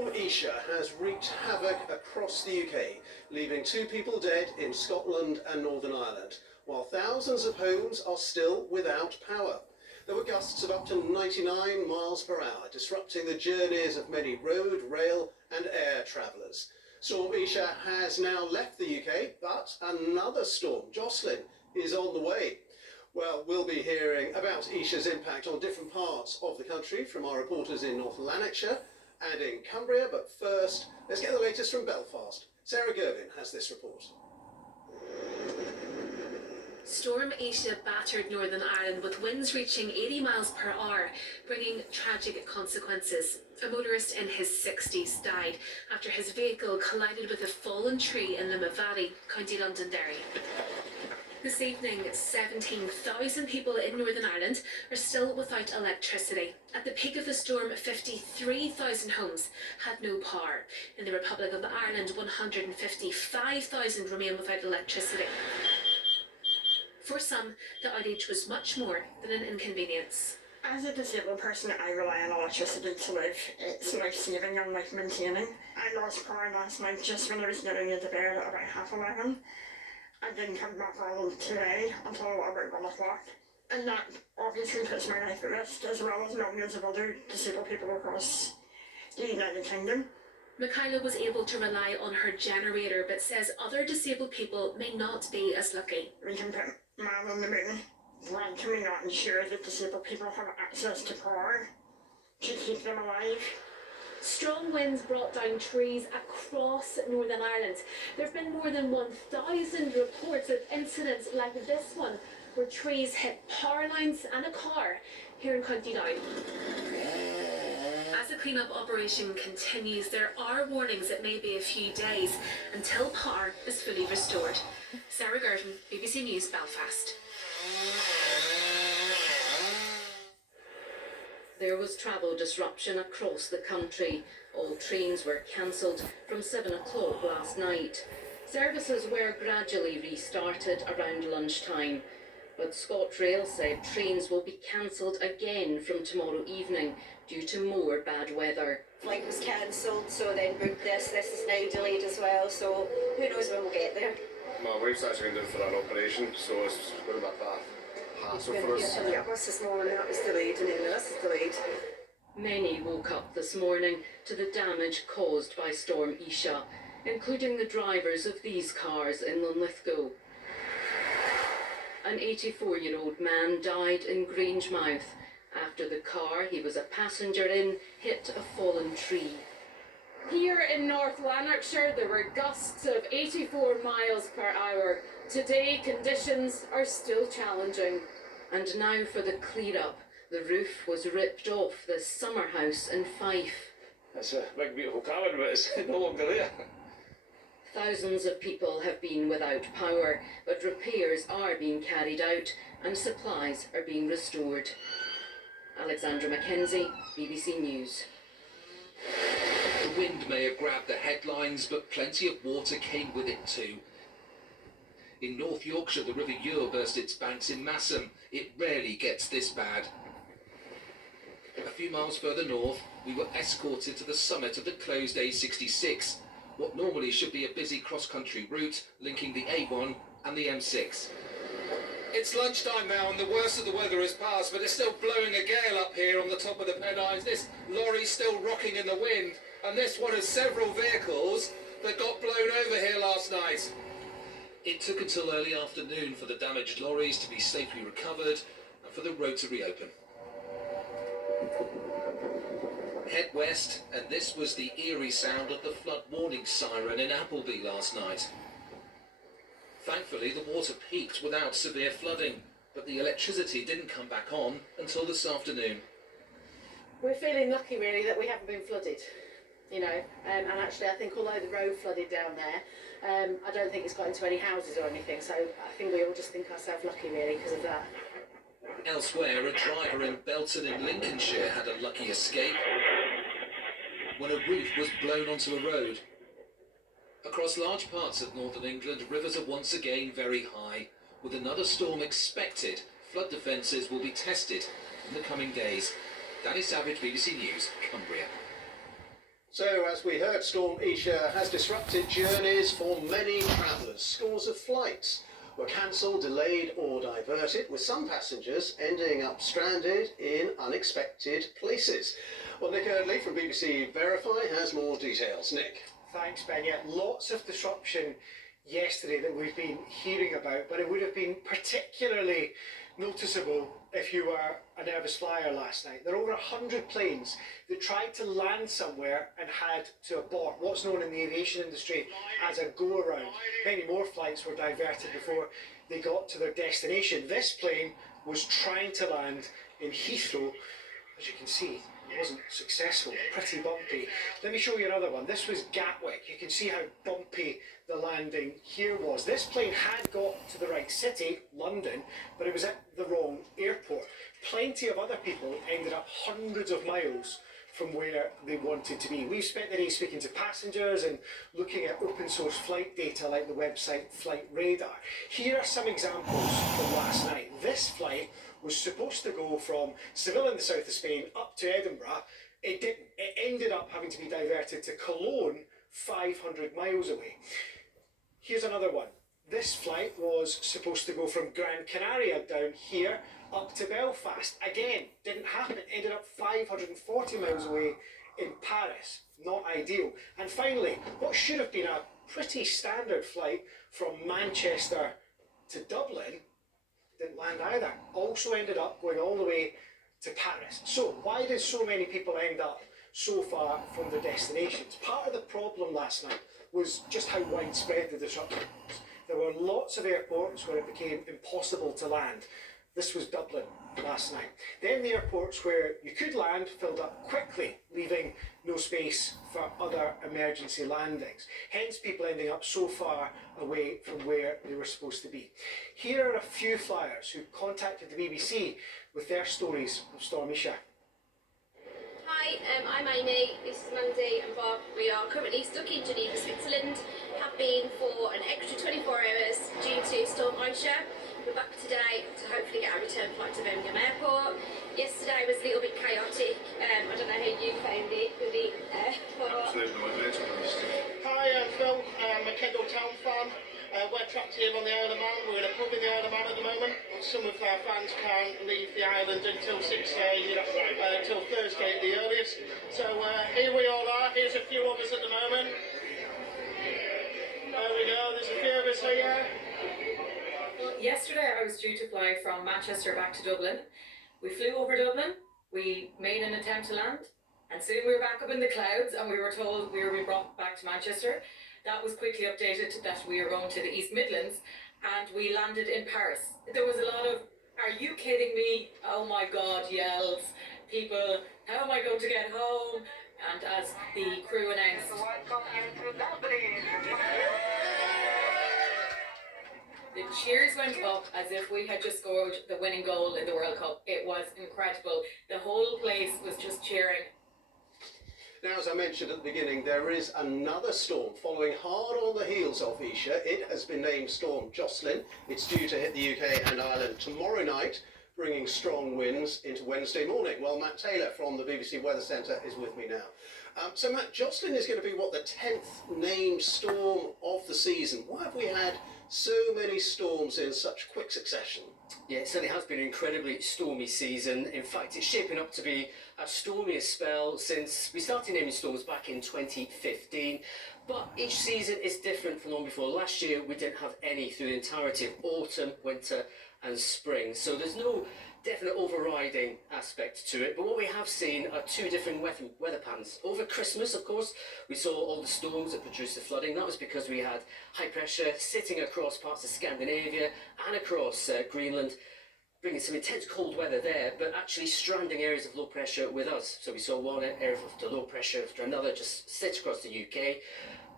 Storm Isha has wreaked havoc across the UK, leaving 2 people dead in Scotland and Northern Ireland, while thousands of homes are still without power. There were gusts of up to 99 miles per hour, disrupting the journeys of many road, rail and air travellers. Storm Isha has now left the UK, but another storm, Jocelyn, is on the way. Well, we'll be hearing about Isha's impact on different parts of the country from our reporters in North Lanarkshire and in Cumbria, but first, let's get the latest from Belfast. Sarah Gervin has this report. Storm Isha battered Northern Ireland with winds reaching 80 miles per hour, bringing tragic consequences. A motorist in his 60s died after his vehicle collided with a fallen tree in Limavady, County Londonderry. This evening, 17,000 people in Northern Ireland are still without electricity. At the peak of the storm, 53,000 homes had no power. In the Republic of Ireland, 155,000 remain without electricity. For some, the outage was much more than an inconvenience. As a disabled person, I rely on electricity to live. It's life-saving and life-maintaining. I lost power last night just when I was getting into bed at about 11:30. I didn't come back on today until about 1 o'clock. And that obviously puts my life at risk, as well as millions of other disabled people across the United Kingdom. Michaela was able to rely on her generator, but says other disabled people may not be as lucky. We can put man on the moon. Why can we not ensure that disabled people have access to power to keep them alive? Strong winds brought down trees across Northern Ireland. There have been more than 1,000 reports of incidents like this one, where trees hit power lines and a car here in County Down. As the clean-up operation continues, there are warnings it may be a few days until power is fully restored. Sarah Gervin, BBC News, Belfast. There was travel disruption across the country. All trains were cancelled from 7 o'clock last night. Services were gradually restarted around lunchtime. But ScotRail said trains will be cancelled again from tomorrow evening due to more bad weather. Flight was cancelled, so then booked this. This is now delayed as well, so who knows when we'll get there. My wife's actually going to do for an operation, so it's going to be that hassle for us. Yeah, bus this morning, that was delayed, and then this is delayed. Many woke up this morning to the damage caused by Storm Isha, including the drivers of these cars in Linlithgow. An 84-year-old man died in Grangemouth after the car he was a passenger in hit a fallen tree. Here in North Lanarkshire, there were gusts of 84 miles per hour. Today, conditions are still challenging. And now for the clear-up. The roof was ripped off the summer house in Fife. It's a big, beautiful cabin, but it's no longer there. Thousands of people have been without power, but repairs are being carried out and supplies are being restored. Alexandra Mackenzie, BBC News. The wind may have grabbed the headlines, but plenty of water came with it too. In North Yorkshire, the River Ure burst its banks in Massam. It rarely gets this bad. A few miles further north, we were escorted to the summit of the closed A66, what normally should be a busy cross-country route linking the A1 and the M6. It's lunchtime now and the worst of the weather has passed, but it's still blowing a gale up here on the top of the Pennines. This lorry's still rocking in the wind, and this one has several vehicles that got blown over here last night. It took until early afternoon for the damaged lorries to be safely recovered and for the road to reopen. Head west, and this was the eerie sound of the flood warning siren in Appleby last night. Thankfully, the water peaked without severe flooding, but the electricity didn't come back on until this afternoon. We're feeling lucky, really, that we haven't been flooded, you know, and actually I think although the road flooded down there, I don't think it's got into any houses or anything, so I think we all just think ourselves lucky, really, because of that. Elsewhere, a driver in Belton in Lincolnshire had a lucky escape when a roof was blown onto a road. Across large parts of northern England, rivers are once again very high. With another storm expected, flood defences will be tested in the coming days. Danny Savage, BBC News, Cumbria. So, as we heard, Storm Isha has disrupted journeys for many travellers. Scores of flights were cancelled, delayed or diverted, with some passengers ending up stranded in unexpected places. Well, Nick Eardley from BBC Verify has more details. Nick. Thanks, Ben. Yeah, lots of disruption yesterday that we've been hearing about, but it would have been particularly noticeable if you were a nervous flyer last night. There are over 100 planes that tried to land somewhere and had to abort, what's known in the aviation industry as a go-around. Many more flights were diverted before they got to their destination. This plane was trying to land in Heathrow. As you can see, it wasn't successful, pretty bumpy. Let me show you another one. This was Gatwick. You can see how bumpy the landing here was. This plane had got to the right city, London, but it was at the wrong airport. Plenty of other people ended up hundreds of miles from where they wanted to be. We've spent the day speaking to passengers and looking at open source flight data like the website Flight Radar. Here are some examples from last night. This flight was supposed to go from Seville in the south of Spain up to Edinburgh. It didn't. It ended up having to be diverted to Cologne, 500 miles away. Here's another one. This flight was supposed to go from Gran Canaria down here up to Belfast. Again, didn't happen. It ended up 540 miles away in Paris. Not ideal. And finally, what should have been a pretty standard flight from Manchester to Dublin didn't land either. Also ended up going all the way to Paris. So why did so many people end up so far from their destinations? Part of the problem last night was just how widespread the disruption was. There were lots of airports where it became impossible to land. This was Dublin last night. Then the airports where you could land filled up quickly, leaving no space for other emergency landings. Hence people ending up so far away from where they were supposed to be. Here are a few flyers who contacted the BBC with their stories of Storm Isha. Hi, I'm Amy, this is Mandy and Bob. We are currently stuck in Geneva, Switzerland, have been for an extra 24 hours due to Storm Isha. We're back today to hopefully get our return flight to Birmingham Airport. Yesterday was a little bit chaotic. I don't know how you found it with the airport. Hi, I'm Phil. I'm a Kendal Town fan. We're trapped here on the Isle of Man. We're in a pub in the Isle of Man at the moment. Some of our fans can't leave the island until 6 till Thursday at the earliest. So here we all are. Here's a few of us at the moment. There we go. There's a few of us here. Yesterday I was due to fly from Manchester back to Dublin. We flew over Dublin, we made an attempt to land, and soon we were back up in the clouds and we were told we were being brought back to Manchester. That was quickly updated that we were going to the East Midlands and we landed in Paris. There was a lot of, "Are you kidding me? Oh my God," yells. People, "How am I going to get home?" And as the crew announced, the cheers went up as if we had just scored the winning goal in the World Cup. It was incredible. The whole place was just cheering. Now, as I mentioned at the beginning, there is another storm following hard on the heels of Isha. It has been named Storm Jocelyn. It's due to hit the UK and Ireland tomorrow night, bringing strong winds into Wednesday morning. Well, Matt Taylor from the BBC Weather Centre is with me now. So, Matt, Jocelyn is going to be, what, the 10th named storm of the season. Why have we had so many storms in such quick succession? Yeah, it certainly has been an incredibly stormy season. In fact, it's shaping up to be our stormiest spell since we started naming storms back in 2015. But each season is different from the one before. Last year, we didn't have any through the entirety of autumn, winter and spring. So there's no definite overriding aspect to it, but what we have seen are two different weather patterns. Over Christmas, of course, we saw all the storms that produced the flooding. That was because we had high pressure sitting across parts of Scandinavia and across Greenland, bringing some intense cold weather there, but actually stranding areas of low pressure with us. So we saw one area of low pressure after another just sit across the UK.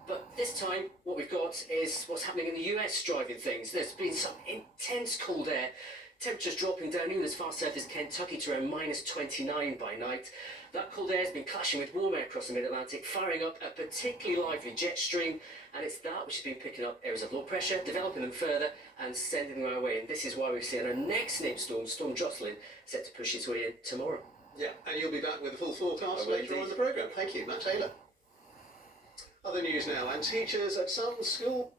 But this time, what we've got is what's happening in the US driving things. There's been some intense cold air. Temperatures dropping down even as far south as Kentucky to around -29 by night. That cold air has been clashing with warm air across the mid-Atlantic, firing up a particularly lively jet stream, and it's that which has been picking up areas of low pressure, developing them further and sending them our way. And this is why we've seen our next named storm, Storm Jocelyn, set to push its way in tomorrow. Yeah, and you'll be back with a full forecast later on in the programme. Thank you, Matt Taylor. Other news now, and teachers at some school